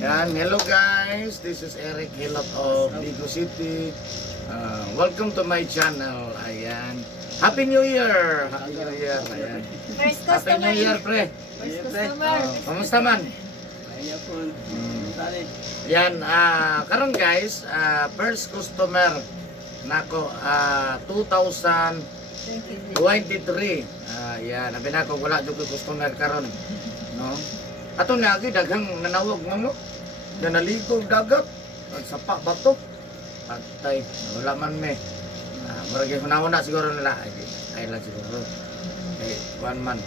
Yan, hello guys. This is Eric Hilot of Bigo City. Welcome to my channel. Ayan. Happy New Year! Happy New Year. Ayan. First Happy customer. New Year, pre. First customer. Kamusta man? Kaya po. Tali. Yan, karon guys, first customer nako 2023. Yan, abi nako wala jud ko customer karon. No? Ato na agi daghang nanawag mo no. Na naligog dagat. Ang sapa bato. Patay, wala man me. Maragi hunahuna siguro nila. Ay lang siguro. Okay, one man.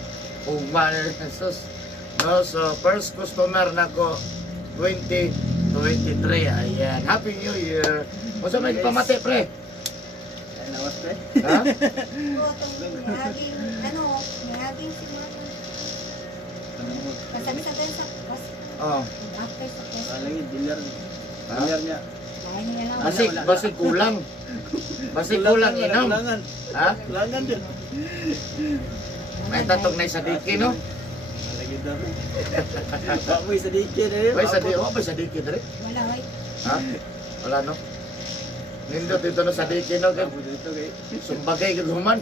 Ugma sus. No, so first customer nako 2023. Ayan. Happy New Year. Unsa may pamati pre? Kaya nawas pre. Ha? May haging si Mama. Kasabi sa tayo sa kas. Oh. After sa kas. Lagi dilar. Ha? Dilar niya. Lain niya lang. Basig kulang. Basig kulang inom. Kulangan. Ha? Kulangan din. May tatog na sa diki no? Lagi daw. Baboy sa dike na yun. May sa diki, oh, may sa diki dre. Wala, hoy. Ha? Wala no? Nindot dito no sa diki no. Baboy dito kay. Sumbagay kaguman.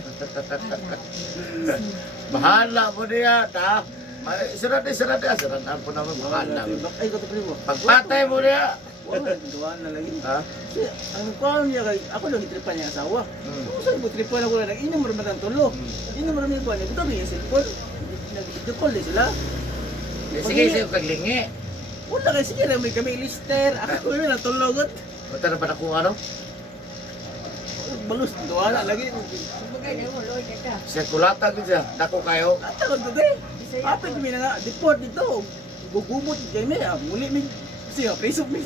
Bahala mo niya, ta. Sarad po naman, bahala. Ay ko to primo. Pagpatay mo niya. Wala duwan na lagi. Ha? Ang kuan niya kay ako lang itripan niya asawa. Hmm. Kung saan mo tripan ako na inom ra man tulo. Inom ra man kuan niya. Bitaw niya cellphone. Nag-call din sila. Sige, sige, kaglingi. Wala kay sige na may kami lister. Ako yun natulogot. Mata na ba na kung ano? Balus duwala lagi. Kumagay na mo, Lord, ka. Siya kulata ko siya. Dako kayo. Atakot ko din. Apit kami na nga, deport dito. Gugubot kami ah. Muli mi siya preso mi.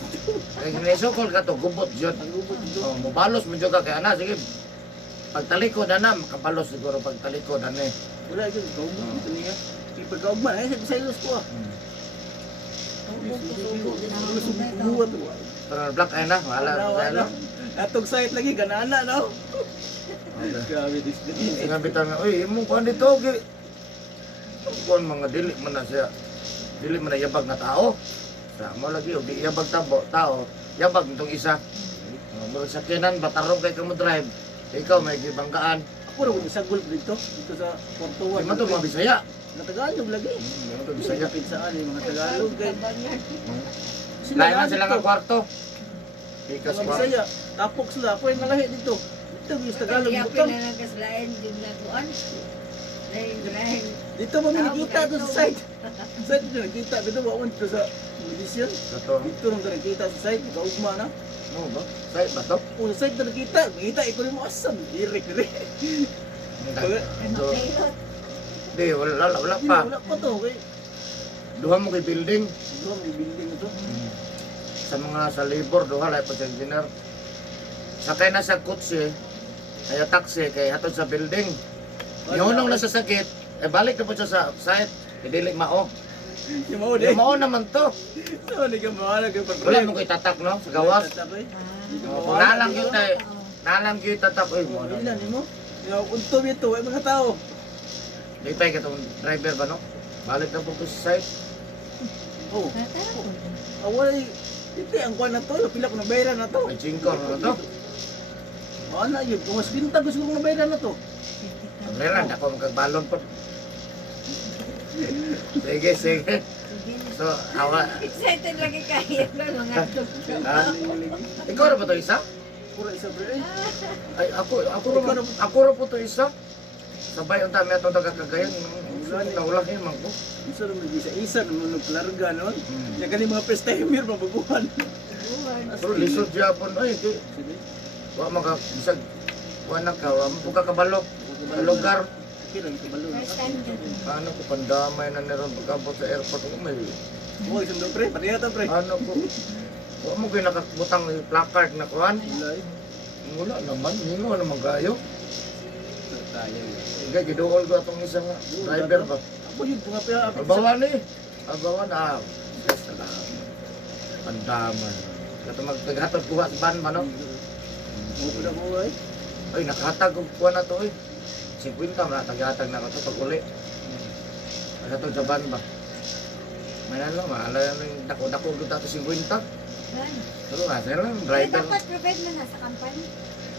Kaya ginisokol ka to, gubot yun. Ang gubot dito. Oh, mabalos mo dyan ka kaya na, sige. Pagtalikod na makabalos siguro pagtalikod na eh. Wala ito, kaugma dito niya. Pagkaugma, ay sa ilos ko ah. Buhat ko. Pero black ay na, wala. Wala. Atong site lagi ganana no. Okay. Grabe this. Sinabi tayo nga, uy, imong kuhan dito, gili. Kuhan mga dili man na siya. Dili man na yabag na tao. Sa mo lagi, o di yabag tao. Yabag nitong isa. Murag sakyanan, batarong kay kamo drive. Ikaw may gibanggaan. Ako ra ko sa gulp dito sa Porto Di man to mga Bisaya. Na Tagalog lagi. Di man to Bisaya. Bisaya pinsaan yung mga Tagalog kay. Lain man sila nga kwarto. Ikas Mga kwarto. Bisaya, tapok sila. Ako yung nalahi dito. Dito yung Tagalog Kaya butang. pinanagaslain din na kuan. Lain. Dito mo nakita to sa site. Site dito nakita dito ba to sa medisyon. Kato. Dito nung nakita sa site, kaugma na. Ano ba? Sa'yo ba to? O sa site na nakita, nakita iko rin mo asam. Direk dire. So, di, wala pa. Wala pa to kay. Duha mo kay building. Ito may building ito. Sa mga sa labor, duha lang po sa engineer. Sakay na sa kutsi, ay taxi, kay hatod sa building. Ihunong na sa sakit, balik na po siya sa site, idilig mao. Yung mao din. Yung mao naman to. So, hindi ka mawalag yung Wala mo kay tatak, no? Sa gawas. Nalang yun tayo. Nalang yun tatak. Uy, mo. Ilan mo? Yung untom ito, ay mga tao. Di tayo katong driver ba, no? Balik na po po sa site. Oh, awalay. Ito, ang kuha na to, yung pila ko na bayran na to. May chingko, ano to? Ano yun, kung mas pinta gusto ko na bayran na to. Meron, ako magkagbalon po. Sige, sige. So, awa. Excited lagi kayo mga doktor. Ha? Ikaw na ba to isa? Pura isa bro eh. Ay, ako ra po to isa. Sabay unta mi ato kagayan. Naulah yun man ko. Isa naman isa-isa naman naglarga noon. Yung ganun mga first timer, mabaguhan. Pero lisod yapon ay di. Wa maka bisag wa na ka, wa mo ka kabalo. Sa lugar. Kira yung kabalo. First time dyan. Ano ko pandamay na niron pagkabot sa airport ko may Huwag isang doon pre, pati yata pre. ano ko. Wa mo gyud nakabutang yung placard na kuan. Wala eh. Wala naman, hingo naman gayo. Tayo yun. Igay giduol ko atong isa nga driver ba. Ako yun, mga pia. Abawan eh. Abawan yes lang. Pandaman. Kato magtaghatod kuha sa ban ba no? Mupo na ko eh. Ay nakahatag ko kuha na to eh. 50 man taghatag na ko to pag uli. Katong sa ban ba? Manalo, maala yung dako-dako dito ato 50. Gan. Pero nga, sir lang, Kaya driver. dapat provide mo na sa company.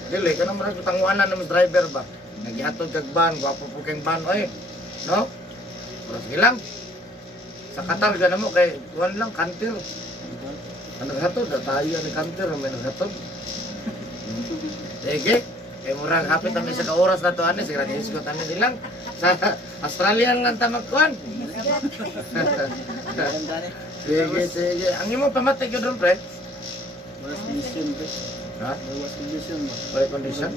Dili, ka naman ang tanguanan ng driver ba? Nagihatod kag ban, gwapo po kang ban, oy. No? Pero sige lang. Sa Qatar, gano'n mo, kay kuwan lang, kantir. Ang naghatod, tayo ni kantir, may naghatod. Sige, kay murang hapit kami sa kaoras na to, ani, sige, nag-iskot ani silang. Sa Australia lang tamagkuhan. Ang gani. Sige, sige. Ang imo pamatig yun doon, pre? Bawas condition pre. Ha? Bawas condition mo. Pre condition?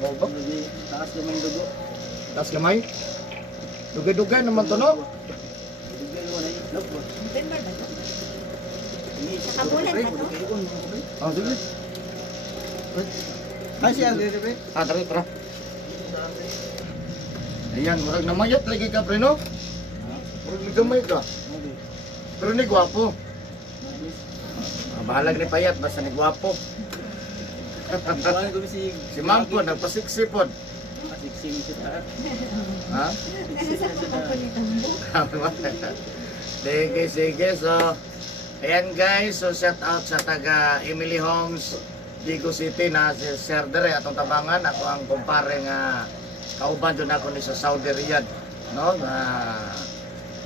Mo ba? Taas naman dugo. Tas kamay? Dugay-dugay naman to, no? Dugay mo na itlog ba? November ba to? Sa kabulan ba to? Oh, sige. Ay siya dire pre. Ah, tara. Ayan, murag namayat lagi ka, pre, no? Murag gamay ka. Pero ni gwapo. Bahalag ni payat, basta ni gwapo. Kuan ko si Si Ma'am po, nagpasiksi po. siksing siya. Ha? Nasa sa company tambo. Sige, sige. So, ayan guys. So, shout out sa taga Emily Homes, Digo City na si Sir Dere atong tabangan. Ako ang kumpare nga kauban dyan ako ni sa Saudi Riyadh. No?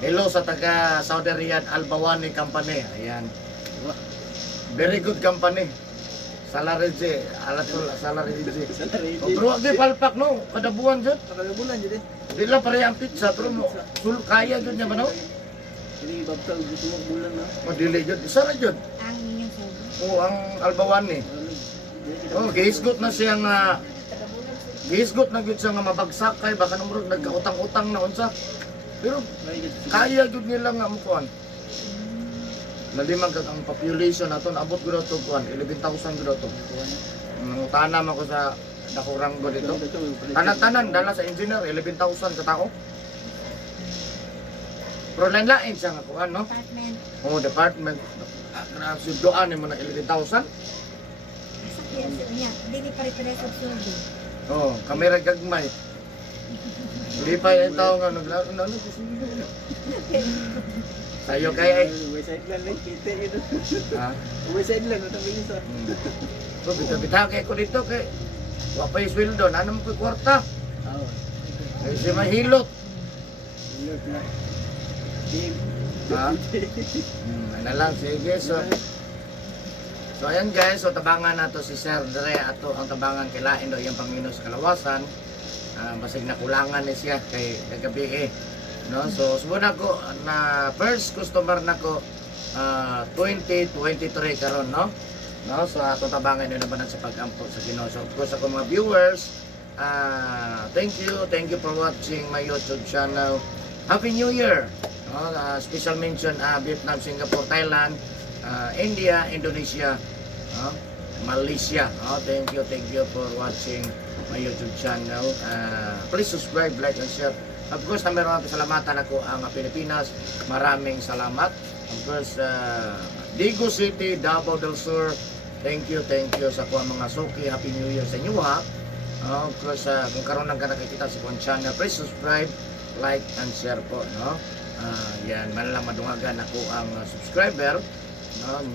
Hello sa taga Saudi Riyadh Albawani Company. Ayan. Very good company. Salary J. Salary J. O, pero di palpak no. Kada buwan dyan. Kada bulan jud eh. Di lang pare ang pizza. Pero mo, kaya dyan niya ba no? Ini babtal gusto mo bulan na. Madili dyan. Isa na dyan. Ang inyong sobo. O, ang Albawani. Oh, gihisgot na siya nga. Gihisgot na gyud siya nga mabagsak kay baka namurog nagkautang-utang na unsa. Pero kaya gyud nila nga mukuan. Nalimang kag ang population naton abot gyud to kuan 11,000 gyud to. Tanam ako sa dako ranggo dito. Tanan-tanan dala sa engineer 11,000 ka tao. Pero lain-lain siya nga kuan no. Apartment. Oh, department. Grabe si doan mo na 11,000. Sakyan sa niya. Dili pare-pare sa sobo. Oh, kamera gagmay. Hindi pa yung tao nga naglaro na Sayo kaya eh. West side lang lang kita ito. Ha? West side lang natang bilis ah. So, bita-bita kay ko dito kay wapay sweldo, ano mo ko'y kwarta? Oo. Kay si mahilot. Look na. Di. Ha? Ano lang, sige. So ayan guys, so tabangan nato si Sir Dre ato ang tabangan kay lain daw yung Panginoon sa kalawasan. Basig nakulangan ni siya kay gabi no? So subon ako na first customer nako 2023 karon no? No? So ato tabangan yun naman sa pag-ampo sa Ginoo. So of course ako mga viewers, thank you for watching my YouTube channel. Happy New Year! No? Special mention Vietnam, Singapore, Thailand, India, Indonesia, Malaysia. Thank you for watching my YouTube channel. Please subscribe, like, and share. Of course, na meron natin salamatan ako ang Pilipinas. Maraming salamat. Of course, Digo City, Davao del Sur. Thank you sa kuha mga suki. Happy New Year sa inyo ha. Of course, kung karoon lang ka nakikita sa kuha channel, please subscribe, like, and share po. No? Yan, man lang madungagan ako ang subscriber. No?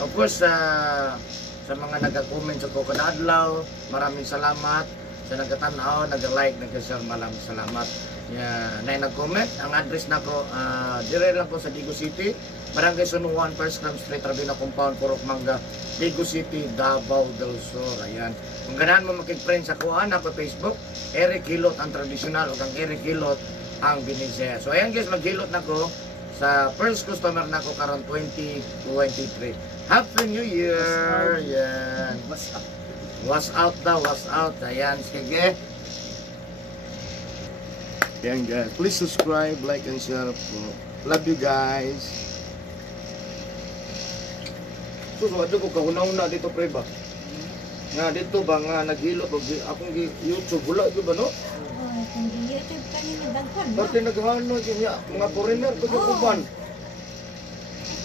Of course, sa mga nagka-comment sa ko kada adlaw, maraming salamat. Sa nagkatanaw, nag-like, nag-share, maraming salamat. Na nag-comment, ang address na ko, dire lang po sa Digo City, Barangay Sunuan, First Cram Street, Rabina Compound, Purok Manga, Digo City, Davao del Sur. Ayan. Kung ganahan mo makik-friend sa kuhaan, ako Facebook, Eric Hilot ang tradisyonal, o kang Eric Hilot ang binisya. So ayan guys, maghilot na ko sa first customer na ko karon 2023. Happy New Year! Yan. Was out daw, was out. Ayan, sige. Yan guys, please subscribe, like, and share po. Love you guys. So, wala ko kahuna-una dito, pre ba? Nga, dito ba nga, naghilot, akong YouTube, wala yun ba, no? Oh, kung YouTube ka nila daghan no? Pati naghano yun nga, mga foreigner, ko yung kuban.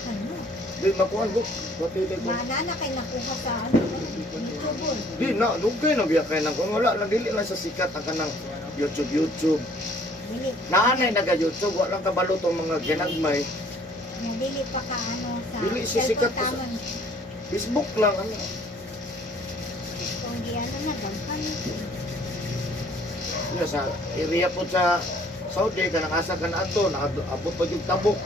Ano? Di, makuhan ko. Pati di ko. Manana kay nakuha sa ano? YouTube. Di na, dugay na biya kay nang kung wala lang dili lang sa sikat ang kanang YouTube. Dili. Naanay nag-YouTube, walang kabalo tong mga ginagmay. Dili pa ka ano sa Dili sisikat pa sa- tamon. Facebook lang, ano. Kung di ano na, daghan. Yun, sa area po sa Saudi, kanang asa ka na ato, nakabot pa yung tabok.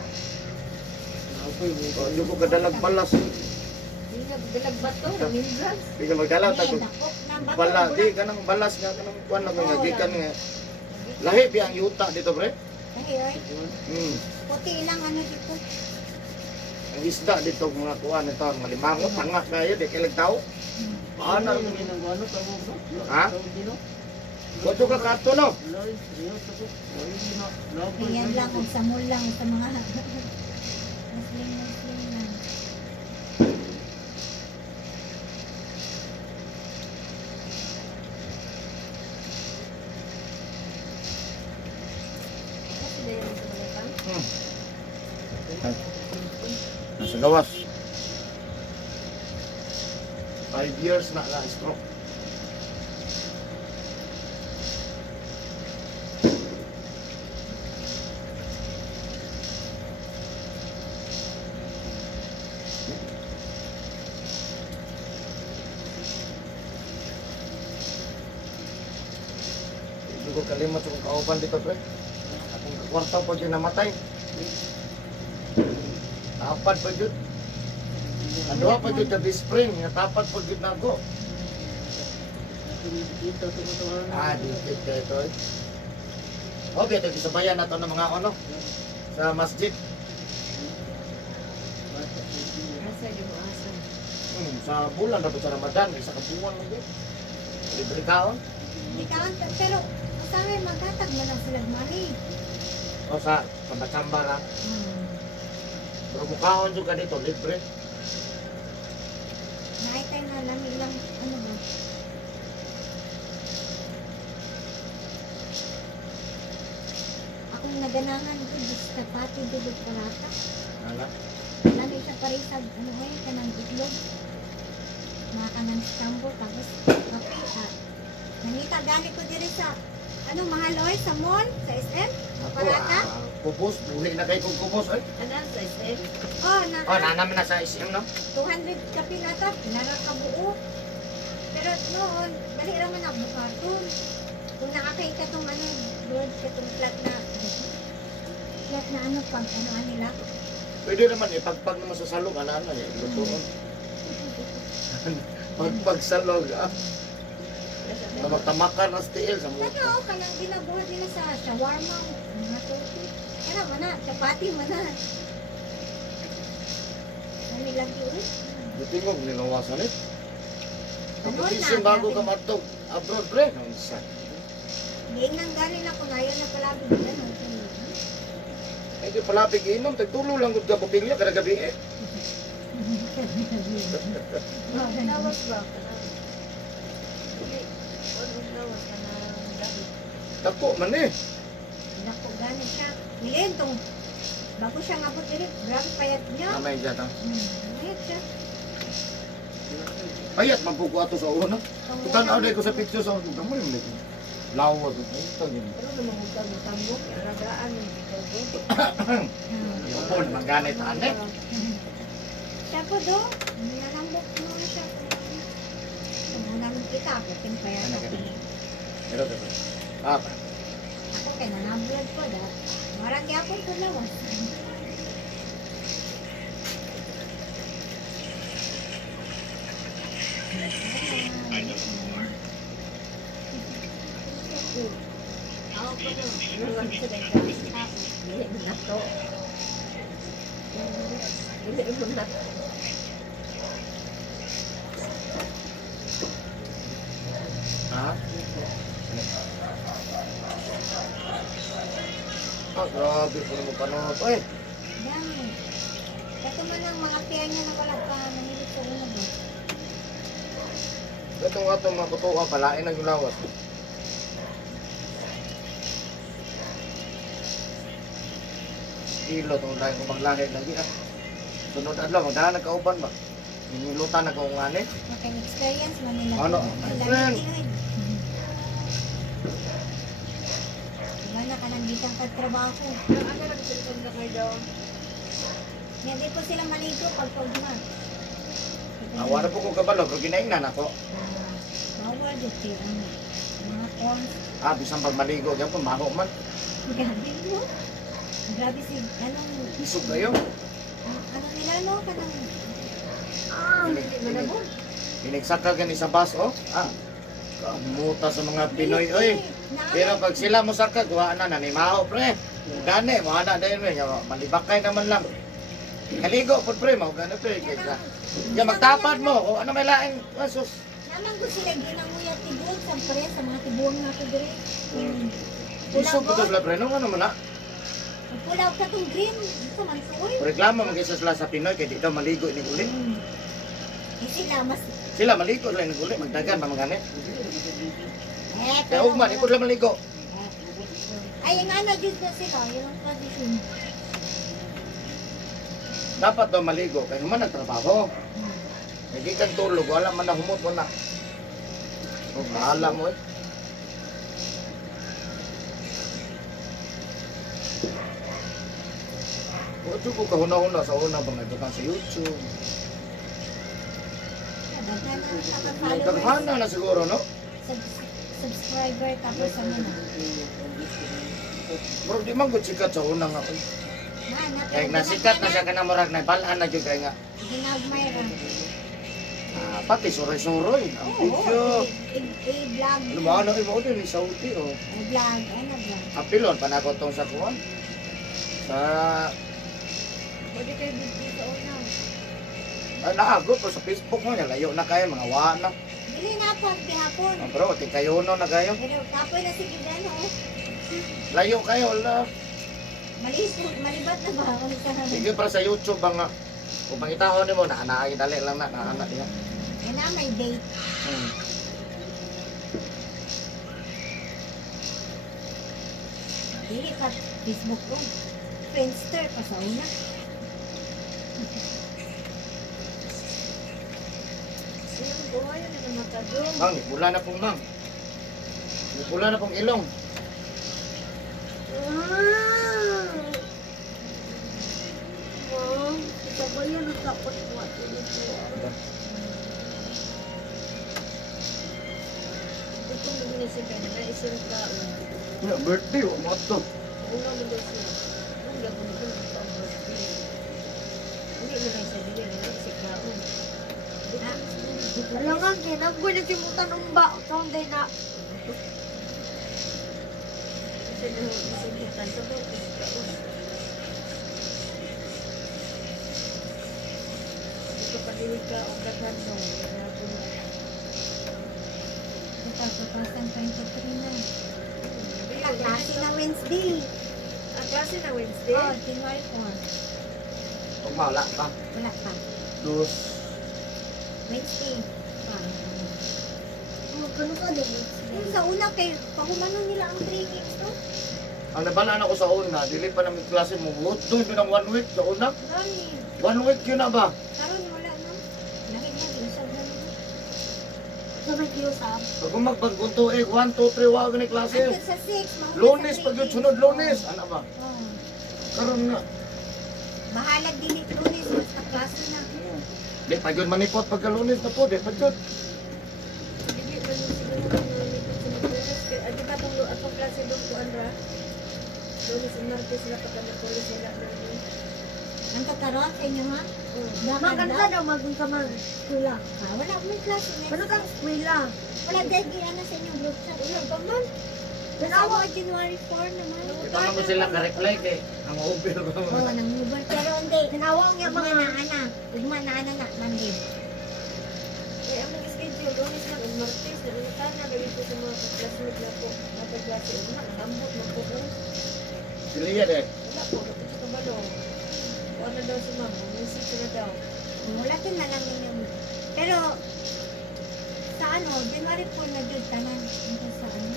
Hindi ko kadalag balas. Hindi na dalag bato, namindras. Hindi ka magdala, May tagod. dakop na bato. Bala, di, kanang balas nga, kanang kuwan na kung nagikan nga. Lahi ba ang yuta dito, pre? Ay, ay. Puti lang ano dito. Ang isda dito, mga kuwan ito, ang malimangot, tanga kayo, di kailag tao. Paano? Ha? Wato ka kato, no? Ganyan lang kung samul lang sa mga Muslim lang. Kasi dahil sa mga tang. Nasa gawas. 5 years na stroke. Hindi ko kalimot yung kauban dito, pre. Akong kwarta pa dyan namatay. Apat pa dyan. Ano pa dyan the best friend, natapat pa dyan na ako. Dikit ka ito eh. Okay, ito isabayan na ito ng mga ano, sa masjid. Asa di mo asa. Sa bulan, dapat sa Ramadan, isa kabuwan mo dyan. Libre kaon. Hindi ka lang, pero masabi magkatag mo lang sila mali. O sa pambachamba lang. Pero mukhaon dyan ka dito, libre. Naitay na lang ilang ano ba? Akong naganahan ko, gusto pati dudog parata. Hala. Lalo siya parisag, ano eh, kanang itlog. Mga kanang scramble, tapos kape. Nanita gani ko diri sa, ano, mahal oy, sa mall, sa SM, Ako, parata. kupos, buhi na kayo kung kupos. Ay, Ano sa SM? Oh, na, namin na sa SM, no? 200 kape na to, narakabuo. Pero noon, dali raman ako karton. Kung nakakay ka tong ano, broad ka tong flat na ano pang ano nila. Pwede naman eh, pagpag naman sa salog, ano eh, lutuon. Pagpagsalog, na magtamakan na steel sa mukha. Ano, kanang ginabuhat nila sa shawarma, mga turkey. Ano, mana, chapati, mana. Ano nilang yun? Butingog, nilawasan eh. Ano Competition na, bago ka grabe. matog. Abroad, pre. Ang isa. Ngayon nang galing ako ngayon na palagi nila. Ay, di palapig inom. Tagtulo lang kung kapapilya, kada gabi eh. Lawas ba? Ano lawas ka na gabi? Tako man eh. Naku, gani siya. Milin tong, bago siya ngabot dili, grabe payat niya. Namay dyan ha. Payat siya. Payat, magkukuha to sa ulo. Ang Kutanaw na ko sa picture sa ulo. Kamu yung nito. Lawa ko. Ay, ito yun. Pero naman kung tamo-tamo, alagaan yung ito. Yung phone, mangganit ane. Siya po do, nalambok mo na siya. Kung namin kita, ako payat Ano ako. ka din? Pero, pero. Apa? Ako kaya nanabulag ko da. Marang yapon ko lawas. Ako pa no. Naman sila ka. Dili mo na to. Dili mo na to. Ha? Grabe po naman panood. Ay, Dami. Kato man ang mga tiyan niya na wala pa nanilit sa ulo ba? itong atong mga kutuwa, palain ang gulawas. Kilo itong dahil kong maglahi lagi ah. Sunod adlaw, magdala nagkauban ba? Ninilutan na kong ngani. Making experience man nila. Ano? Sila Friend. nagtihoy. Iba na ka na hindi ka katrabaho. Ang ano lang sa na kayo daw. Hindi po sila maligo pag pagduha. Awa na po ko kabalo, pero ginaingnan ako. Bawal dito ang mga corns. Bisang pag maligo, yan po, maho man. Grabe mo. Grabe si, anong, Isog kayo. ano nila no? Kanang, Manabon. Pinagsaka gani sa bus, oh. Kamuta sa mga Pinoy, oy. Pero pag sila mo saka, gawa na, nanimaho, pre. Gani, mga na dahil, malibakay naman lang. Kaligo po, pre, mga gani, pre. Kaya magtapad mo, kung ano may laing, asus. naman ko sila ginanguya tibon sa pre, sa mga tibuang na ko dire. Isog ko sila, pre, nung ano man na. Pulaw ka tong green. Ito man to, uy. Reklamo mag-isa sila sa Pinoy, kaya di daw maligo ni uli. Sila mas, Sila maligo lang ni uli, magdagan, mamagani. Kaya pero, ugman, ipod lang maligo. ay, nga na dito na sila, yun ang tradisyon. Dapat daw maligo, kaya naman nagtrabaho. Hindi kang tulog, wala man na humot mo na. Oh, bahala mo eh. Ito ko kahuna-huna sa una bang nagdagan sa YouTube. Nagdaghana na siguro, no? Subscriber tapos ano na. Pero di man gud sikat sa una nga. Kaya nasikat na siya ka na murag na balaan na dyan kaya nga. Ginagmay ra. Pati suroy-suroy. Ang video. I-vlog. Ano ba ano mo din sa Saudi oh. I-vlog. Ay, nag-vlog. Apilon panakot tong sa kuwan. Sa Pwede kayo dito sa una. naagot ko sa Facebook mo, layo na kayo, mga wana. Dili na po ang pihapon. Bro, di kayo no na kayo. Pero kapoy na si Gidano. Layo kayo, wala. Malibat na ba? Ano ka na? Sige para sa YouTube bang kung pangitahon mo na anaay dali lang na anak diha. Yan na, may date. Dili ka Facebook ko. Friendster pa sa una. Sino buhay na naman matagong? Mang, wala na pong mang. Wala na pong ilong. Mom, ito ba yan ang takot mo at dito? Ito mo na si Ben, na isang taon. Ya, birthday o mo to. Una mo daw siya. Ang gagawin ko ng ang birthday. Hindi mo lang siya dili, na si Kaon. Wala nga, ginagawa na simutan ng ba. Sound day na. Kasi nasimutan sa birthday si Kaon. Ito pa din ka o daghan mo. Ito, 2023 na. Klase na Wednesday. Ang klase na Wednesday? Oh, January 4. Pag mawala pa. Wala pa. Dos. Wednesday. Magkano ka din? Yung sa una kay pahumano nila ang 3 games no? Ang nabalaan ako sa una, dili pa namin klase mo. Doon yun ang 1 week sa una. Gani. 1 week yun na ba? Karon wala na. Nakit na din sa gani. Sa may kiyosab. Pag magpagkunto 1, 2, 3, wag ni klase. Andun sa 6. Lunes pag yun sunod, lunes. Ano ba? Oh. Karon na. Bahalag din ni Lunes basta klase na. Di pa yun manipot pagka lunes na po. Di pa yun. Hindi ba yung siguro na nalipot sa Lunes? Di ba itong klase doon ko, Andra? Lunes and Martes sila pagka-Merkulis nila. Ang kakaroon sa inyo ha? Maganda daw maging ka mag-eskwela. Wala may klase next. Ano kang eskwela? Wala dahil ano sa inyong group chat. Wala pa man. Kasama January 4 naman. Di pa naman sila ka-reply kay ang over ko. Oo, nang Uber. Pero hindi. Tinawag niya Ugma mga na ana. Ugma na ana na. Monday. Eh, ang nag-schedule, Lunes lang and Martes. Nalutan na gawin ko sa mga classmate na po. Matag-klase. Nagambot na po. Siliya de. Wala po. Ito sa kabalo. Kuha na daw si ma'am. Music na daw. Wala din na lang yung... Pero, sa ano, January 4 na dyan tanan. Ito sa ano.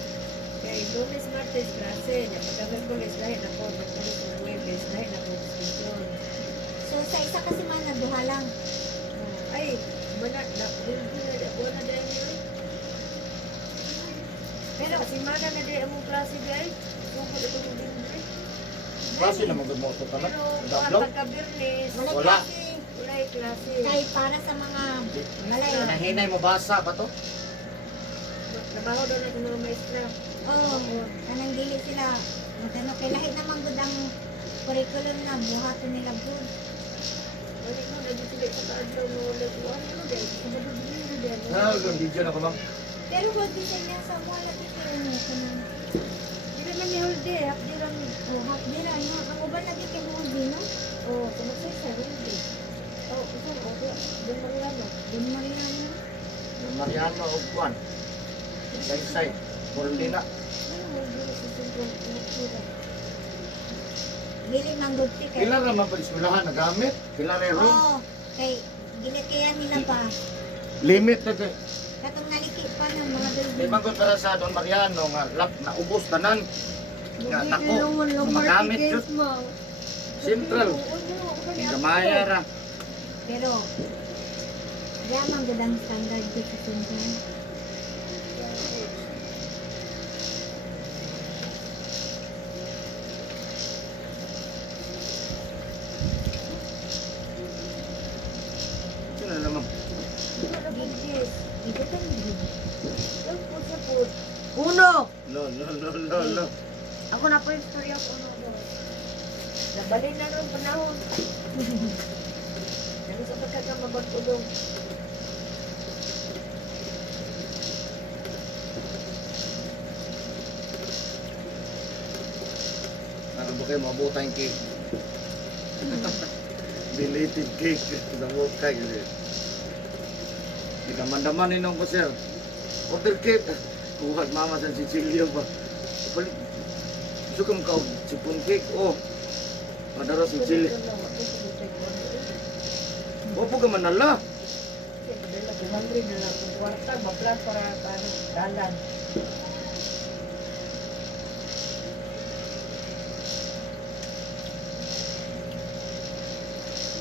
Kaya Lunes, Martes, klase. Pagka-Merkulis, lahat na po. Merkulis and Huwebes, lahat na po. Schedule. So, sa isa kasi man, duha lang. Ay, mana na ako na dahil yun. Pero, Kasi mana na dahil among klase dahil. Tungkol itong din Klase na mag-moto ka na. Pero Nag-upload. pagka-Birnes, Walay Wala. klase. wala yung klase. Kay para sa mga malay. Nahinay mo basa ba to? Nabaho daw na yung mga maestra. Oo, kanang dili sila. Magano kay lahi naman gud ang curriculum na buhaton nila gud. Wala ko, naging sila sa kaadlaw no, like, ano din, sabado din din. Ah, yung video na ko ma'am. Pero wag din niya sa mo lagi kayo mo kanang Hindi naman ni Holde, hapdi lang. hap dira no ang uban lagi kay mo di no. Oh, sumagsay sa Holde. Oh, isang okay. Doon Mariano. Dun Mariano. Yung Mariano o Juan. Say-say. Pulli na. Ano Holde sa sentro kultura? Dili man gud ti kay. Kailan naman pa eskwelahan na gamit? Kailan na yung room? Oo, kay ginikayan nila pa. Limit na to. Katong naliki pa ng mga Di building. man gud para sa Don Mariano nga lap na ubos tanan. Nga nako. Magamit yun. Central. Gamaya ra. Pero diya man gud ang standard gud sa Sundran. Sino naman? Ito kan gud. Uno! Lo. Ako na po yung story of uno daw. Nabalin na nung panahon. Ano sa pagkakamabot ulong. Naroon ba kayo mabutan yung cake? Belated cake. Damot ka kasi. Di naman ninong ko sir. Order cake. Kuhat mama sa Sicilia ba? Balik. Gusto ka makaw sipon cake. Oh. Madara sa Sicilia. Opo ka manala. Dala 200 na lang ang kwarta, maplan para dalan.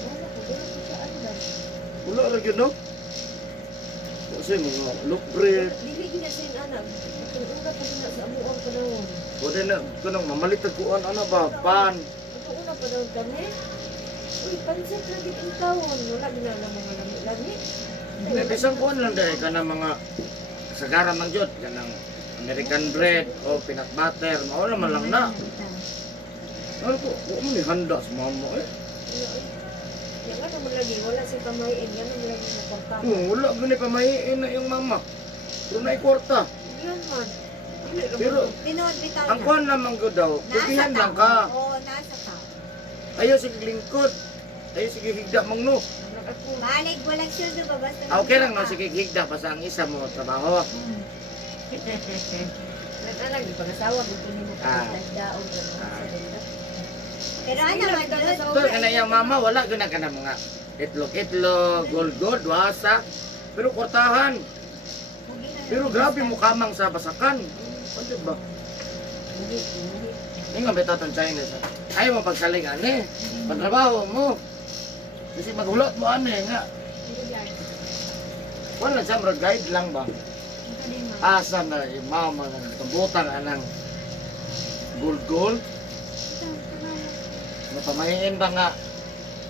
Wala ko, wala ko sa andan. Wala rin yun no? Kasi mga loaf bread. Dili gina sin anak. Ang una pa gina sa amuang panahon. O din na. Kanang mamalitag kuan. Ano ba? Pan. Ang una pa daw kami. Uy, pansit na di ang tawon. Wala gina na mga lami. Hindi, isang kuan lang dahil ka ng mga sagara mang jod. Kanang American bread o peanut butter. Mawala man lang na. Ano ko? Huwag mo ni handa sa mama eh. Yang ano mo lagi, wala si pamayin. Yan mo lagi na kwarta. Wala gani pa mahiin na yung mama. Pero na kwarta. Yan man. Dili ra Pero man. Tinood bitaw ang na. kuan naman ko daw, kupihan lang ka. Oo, nasa tao. Ayaw sige lingkod. Ayaw sige higda mang no. Anak ako. Balig walang sudo ba basta. Okay lang no, sige higda pa sa ang isa mo trabaho. Hmm. Nag-anak, di pag-asawa, gusto ni mo Ah. daon gano'n Ah. sa ganda. Pero ano man gud. Ito kana yung mama wala gana ka na mga itlog, gold, wasa. Pero kwartahan. Pero grabe mo kamang sa basakan. Ano ba? Hindi nga bitaw itong Chinese. Ayaw mo pagsaling ane. Pagtrabaho mo. Kasi maghulot mo ane nga. Wala siya mga guide lang ba? Asa na yung mama ng tumbutan anang gold. Napamahiin ba nga?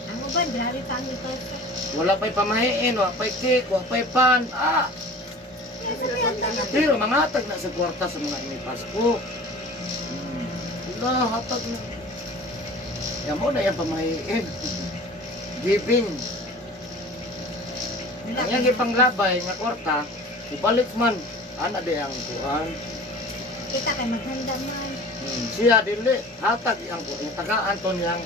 Ang uban grabe pa ang ito. Wala pa'y pamahiin, wala pa'y cake, wala pa'y pan. Pero mangatag na sa kwarta sa mga ini Pasko. Wala, hatag na. Yan mo na yung pamahiin. Giving. Ang yung ipanglabay nga kwarta, ibalik man. Ana di ang kuhan. Kita kay maghanda man. Siya dili, hatag ang tagaan to niyang.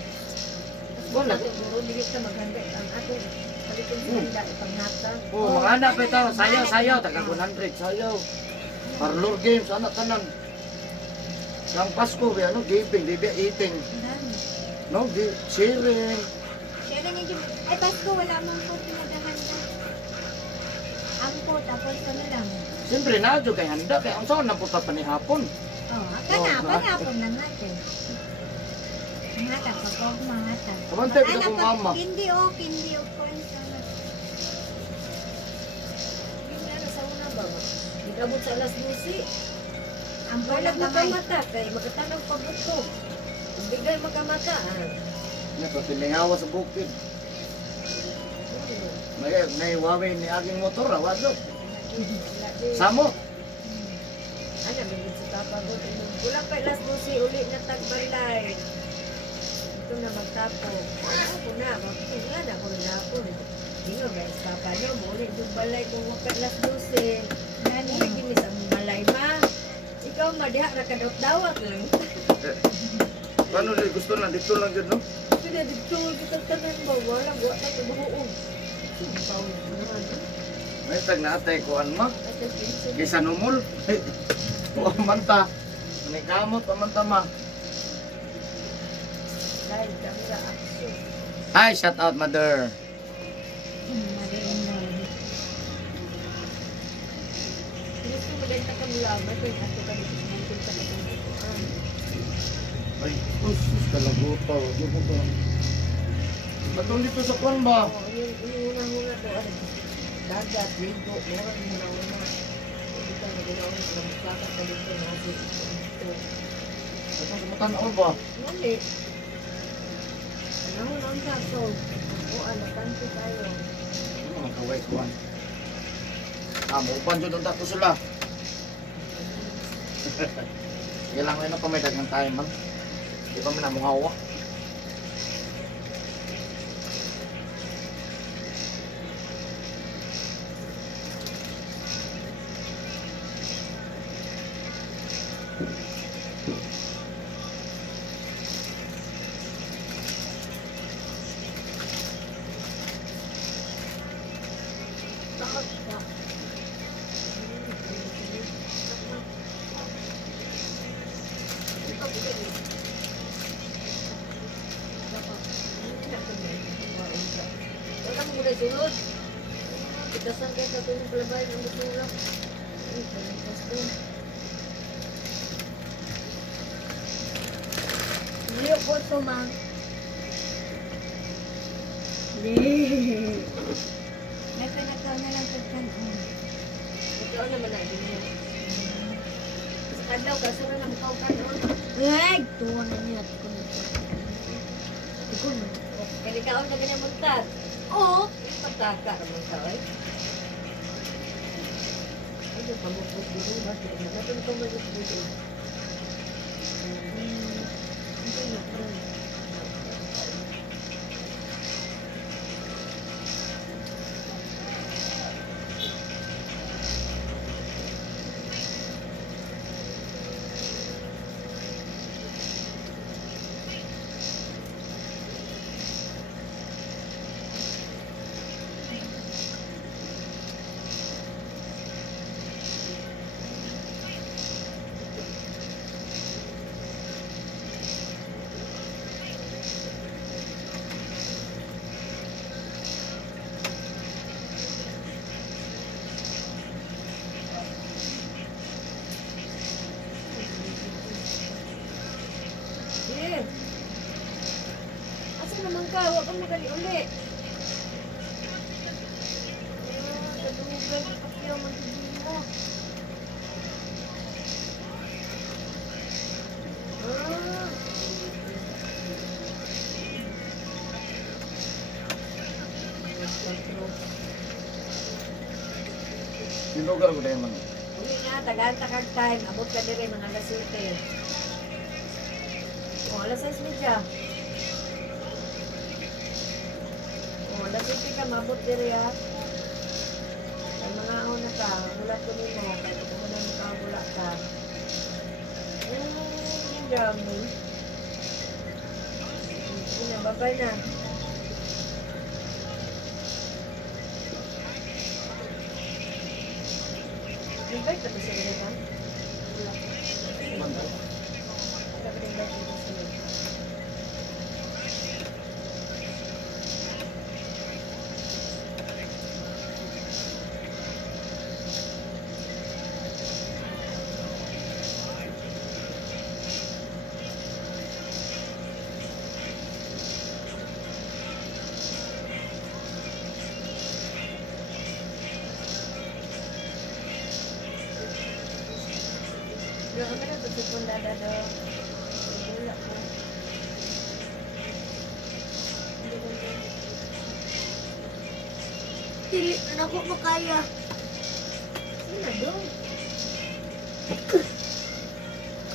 Wala. Siguro, dili ka maghanda. Ang atong palitin sa handa, ipangnata. Oh, mga anak pa ito, sayaw, taga 100, sayaw. Parlor games, anak kanan. Ang Pasko, ano, giving, di ba eating. Ang dami. No, di, sharing. Kaya lang yung ay Pasko wala mang po pinagahanda. Ang po tapos ano lang. Siyempre, nadyo kay handa, kaya ang saan na po panihapon. Oh, panapon lang natin. Mangata pa po, mangata. Kamante, Mag- kita anak kong pa- mama. Hindi o coin sana. Hindi na sa una ba? Ikabot sa alas 12. Ang Wala bulag na kamay. mata, kay magkatanong pagbuto. Bigay magkamataan. Napapilingawa sa bukid. May wawi ni aging motor, awado. Samo. Ano, bigay sa tapagod. Kulang kay last mo si uli na tagbalay. Ito na magtapo. Ako na, magpunga na ko na ako. Dino, guys, papa nyo, muli yung balay kung wakat last 12. Gani. Muli kini sa balay ma. Ikaw madiha na kadawat lang. Paano di gusto na dito lang dyan, no? Sila dito, kita tanan ba? Wala, buwan na kabuhuong. Sumpaw naman. May tag na atay kuan ma. At ang pinsin. Kisa numol. O manta. May kamot manta ma. Dahil kami na action. Hi, shout out mother. Gusto mo dahil nakamulaman ko yung ato ka dito sa mga sa katungkuan. Ay, usus kalaguta. Wag mo to. Batong dito sa kuan ba? Oo, yung unang-una to, ano, dagat, ligo, meron muna-una. Hindi ka na ginawa sa magkakat na dito na kasi ito. Batong sa matanaw ba? Mali. Panahon ang kaso. O, ano, kanto tayo. Ano ang kaway kuan? Mupan dyan ang tato sila. Ilang na pa may dagang tayo man. Di pa man na mong hawa. Takot ka. Wala mo muna sulod. Itasan kayo sa tunog labay ng butulak. Ay, palipas ko. Liyo po ito, ma. May pinakaw na lang pagkanon. Ikaw naman na, hindi mo. Sa kadaw, kaso na lang ikaw ka noon. Wag! Tuwa na niya. Tikon. Kaya ikaw na ganyan magtag. Oo. Yung pagtaka naman ka, ay. Ay, yung pamukot dito, ba? Natun ko ba dito dito? Hindi na, bro. Yeah. Asa naman ka? Huwag kang magali-uli. Kadugan, kapiyaw, magiging mo. Ah. Yung lugar ko dahil man. Uli na, tagaan-takag time. Abot ka dire mga alas 7. O, alas 6 media. O, alas 7 ka, mabot dire ha. Ay, mga ako na ka, mulat ko nimo. Kaya kung mo na makabula ka. Yung dami. Yun na, babay na. Invite ka ba sa mga ka? Wala. Wala ka rin invite dito sa mga. Wala ka na, tutupon dada do. Wala ka. dili na ako makaya. Sino dong?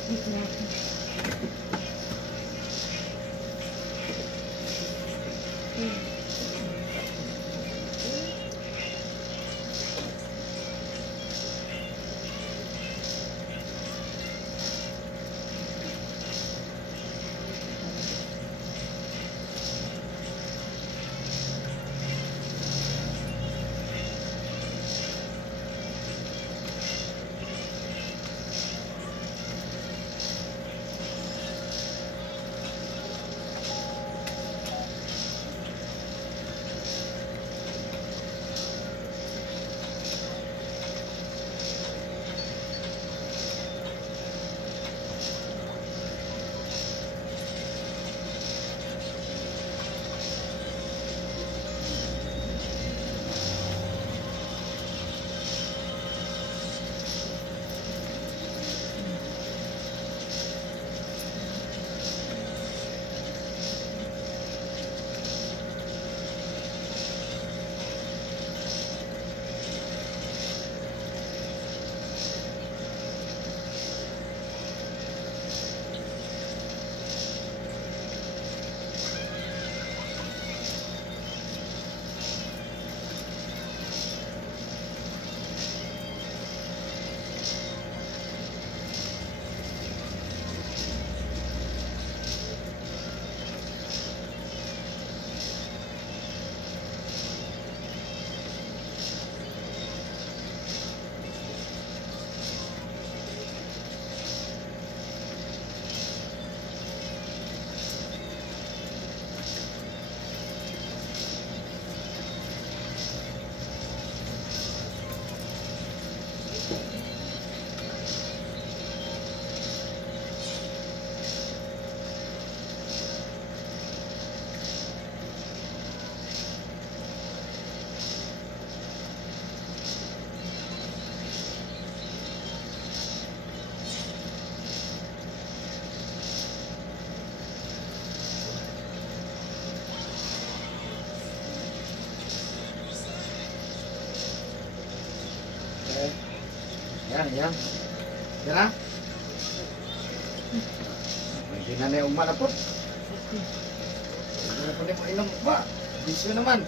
Wait lang. Okay. Yan, yan. Yan na. Hindi na na umana po. Hindi na po mo inom ba? Bisyo naman.